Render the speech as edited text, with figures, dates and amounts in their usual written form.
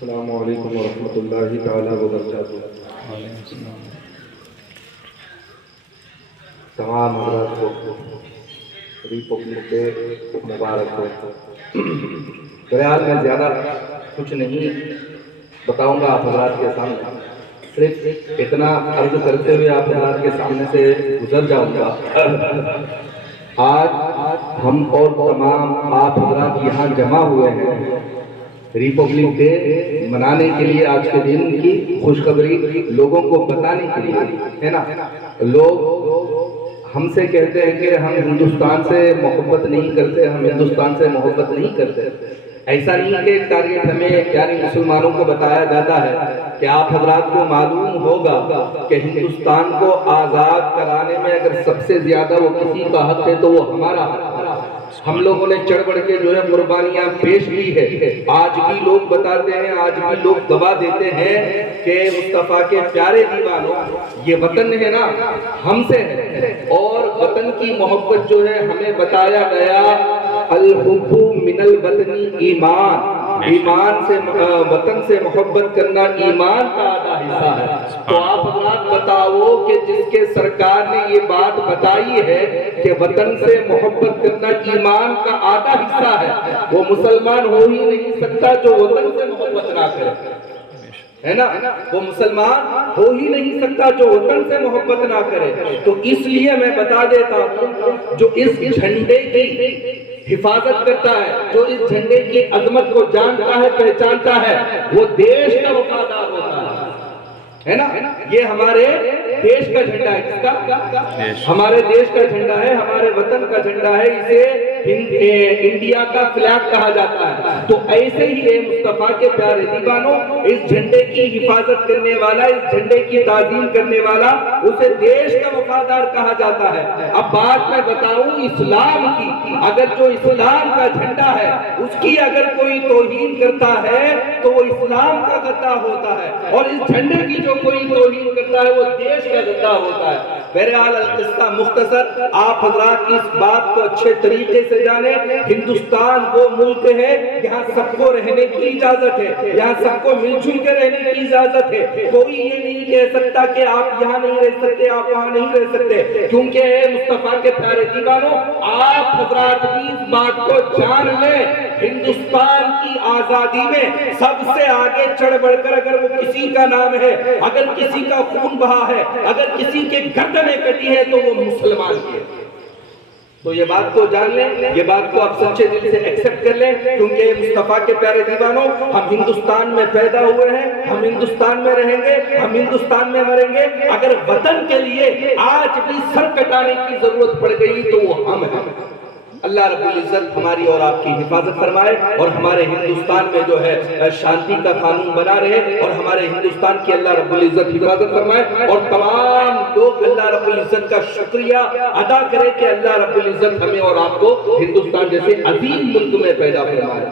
السلام علیکم ورحمۃ اللہ تعالیٰ وبرکاتہ۔ تمام حضرات کو ریپبلک ڈے مبارک ہو۔ بہرحال میں زیادہ کچھ نہیں بتاؤں گا آپ حضرات کے سامنے، صرف اتنا عرض کرتے ہوئے آپ حضرات کے سامنے سے گزر جاؤں گا۔ آج ہم اور تمام آپ حضرات یہاں جمع ہوئے ہیں ریپبلک ڈے منانے کے لیے، آج کے دن کی خوشخبری لوگوں کو بتانے کے لیے، ہے نا۔ لوگ ہم سے کہتے ہیں کہ ہم ہندوستان سے محبت نہیں کرتے، ہم ہندوستان سے محبت نہیں کرتے۔ ایسا نہیں کہ ٹارگٹ ہمیں یعنی مسلمانوں کو بتایا جاتا ہے کہ آپ حضرات کو معلوم ہوگا کہ ہندوستان کو آزاد کرانے میں اگر سب سے زیادہ وہ کسی کا حق ہے تو وہ ہمارا حق ہے۔ ہم لوگوں نے چڑھ بڑھ کے جو ہے قربانیاں پیش کی ہے۔ آج بھی لوگ بتاتے ہیں، آج بھی لوگ گواہ دیتے ہیں کہ مصطفیٰ کے پیارے دیوانوں، یہ وطن ہے نا ہم سے ہے، اور وطن کی محبت جو ہے ہمیں بتایا گیا الحب من الوطن ایمان، ایمان سے وطن سے محبت کرنا ایمان کا آدھا حصہ ہے۔ تو آپ حضرات بتاؤ کہ جس کے سرکار نے یہ بات بتائی ہے کہ وطن سے محبت کرنا ایمان کا آدھا حصہ ہے، وہ مسلمان ہو ہی نہیں سکتا جو وطن سے محبت نہ کرے، ہے نا۔ وہ مسلمان ہو ہی نہیں سکتا جو وطن سے محبت نہ کرے۔ تو اس لیے میں بتا دیتا ہوں، جو اس جھنڈے کی حفاظت کرتا ہے، جو اس جھنڈے کی عظمت کو جانتا ہے، پہچانتا ہے، وہ دیش کا وفادار ہوتا ہے نا۔ یہ ہمارے دیش کا جھنڈا ہے، کس کا؟ ہمارے دیش کا جھنڈا ہے، ہمارے وطن کا جھنڈا ہے، اسے انڈیا کا فلیگ کہا جاتا ہے۔ تو ایسے ہی اے مصطفیٰ کے پیارے دیوانوں، اس جھنڈے کی حفاظت کرنے والا، اس جھنڈے کی تعظیم کرنے والا، اسے دیش کا وفادار کہا جاتا ہے۔ اب بات میں بتاؤں اسلام کی، اگر جو اسلام کا جھنڈا ہے اس کی اگر کوئی توہین کرتا ہے تو وہ اسلام کا غدار ہوتا ہے، اور اس جھنڈے کی جو کوئی توہین کرتا ہے وہ دیش کا غدار ہوتا ہے۔ بہرحال القصہ مختصر، آپ حضرات اس بات کو اچھے طریقے سے جانیں، ہندوستان وہ ملک ہے یہاں سب کو رہنے کی اجازت ہے، یہاں سب کو مل جل کے رہنے کی اجازت ہے۔ کوئی یہ نہیں کہہ سکتا کہ آپ یہاں نہیں رہ سکتے، آپ وہاں نہیں رہ سکتے، کیونکہ اے مصطفیٰ کے پیارے دیوانوں، آپ حضرات بھی اس بات کو جان لیں، ہندوستان کی آزادی میں سب سے آگے چڑھ بڑھ کر اگر وہ کسی کا نام ہے، اگر کسی کا خون بہا ہے، اگر کسی کے گردنیں کٹی ہے تو وہ مسلمان کی ہے۔ تو یہ بات کو جان لیں، یہ بات کو آپ سچے دل سے ایکسپٹ کر لیں، کیونکہ مصطفیٰ کے پیارے دیوانوں، ہم ہندوستان میں پیدا ہوئے ہیں، ہم ہندوستان میں رہیں گے، ہم ہندوستان میں مریں گے۔ اگر وطن کے لیے آج بھی سر کٹانے کی ضرورت پڑ گئی تو وہ ہم ہیں۔ اللہ رب العزت ہماری اور آپ کی حفاظت فرمائے، اور ہمارے ہندوستان میں جو ہے شانتی کا قانون بنا رہے، اور ہمارے ہندوستان کی اللہ رب العزت حفاظت فرمائے، اور تمام لوگ اللہ رب العزت کا شکریہ ادا کرے کہ اللہ رب العزت ہمیں اور آپ کو ہندوستان جیسے عظیم ملک میں پیدا فرمائے۔